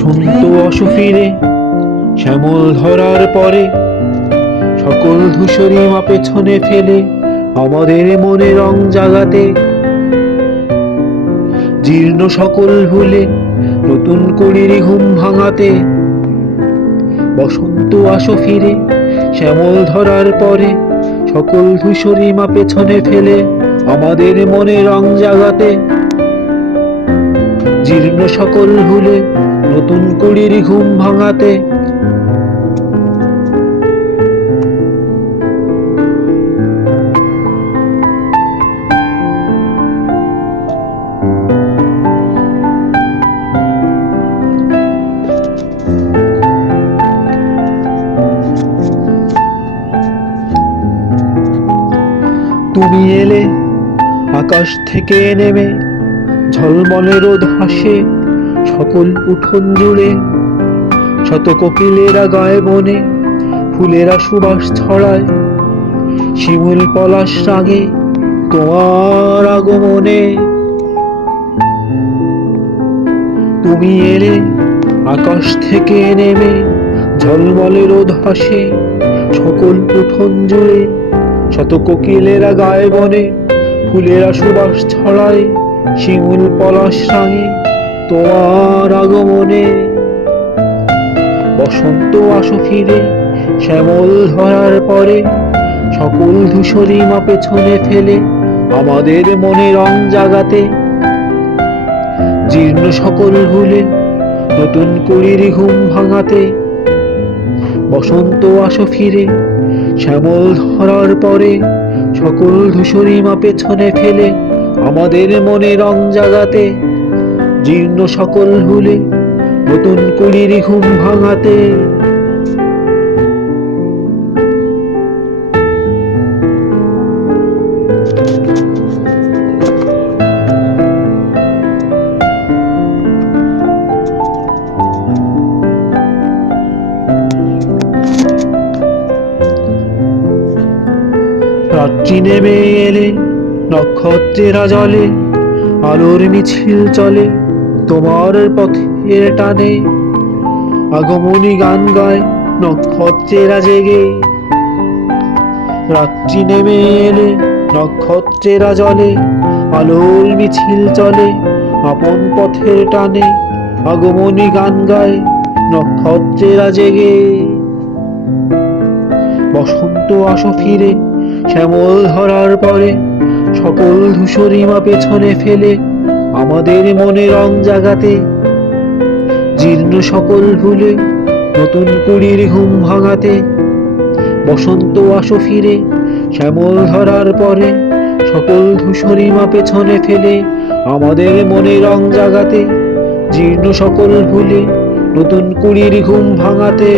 বসন্ত আসো ফিরে, শ্যামল ধরার পরে সকল ধূসরি মা পেছনে ফেলে আমাদের মনে রং জাগাতে। জীর্ণ সকল ভুলে নতুন করির ঘুম ভাঙাতে। বসন্ত আসো ফিরে, শ্যামল ধরার পরে সকল ধূসরি মা পেছনে ফেলে আমাদের মনে রং জাগাতে। জীর্ণ সকল ভুলে নতুন করির ঘুম ভাঙাতে। তুমি এলে আকাশ থেকে নেমে, ঝলমলে রোদ হাসে সকল উঠোন জুড়ে। শত কোকিলেরা গায়ে বনে, ফুলেরা সুবাস ছড়ায় শিমুল পলাশ রাগে তোমার আগমনে। তুমি এলে আকাশ থেকে নেমে, ঝলমলে রোদ হাসে সকল উঠোন জুড়ে। শত কোকিলেরা গায়ে বনে, ফুলেরা সুবাস ছড়ায় শিমুল পলাশ রাগে তোমার আগমনে। বসন্ত আসো ফিরে, শ্যামল ধরার পরে সকল ধূসরি মা পেছনে ফেলে আমাদের মনে রং জাগাতে। জীর্ণ সকল ভুলে নতুন করির ঘুম ভাঙাতে। বসন্ত আসো ফিরে, শ্যামল ধরার পরে সকল ধূসরি মা পেছনে ফেলে আমাদের মনে রং জাগাতে। জীর্ণ সকল ভুলে নতুন করির ঘুম ভাঙাতে। রাত্রি নেমে এলে নক্ষত্রেরা জলে, আলোর মিছিল চলে তোমার পথের টানে। আগমনী গান গায় নক্ষত্রেরা জেগে। রাত্রি নেমে এলে নক্ষত্রেরা জলে, আলোর মিছিল চলে আপন পথের টানে। আগমনী গান গায় নক্ষত্রেরা জেগে। বসন্ত আসো ফিরে, শ্যামল ধরার পরে সকল ধূসরি মা পেছনে ফেলে আমাদের মনে রং জাগাতে। জীর্ণ সকল ভুলে নতুন করির ঘুম ভাঙাতে। বসন্ত আসো ফিরে, শ্যামল ধরার পরে সকল ধূসরি মা পেছনে ফেলে আমাদের মনে রং জাগাতে। জীর্ণ সকল ভুলে নতুন করির ঘুম ভাঙাতে।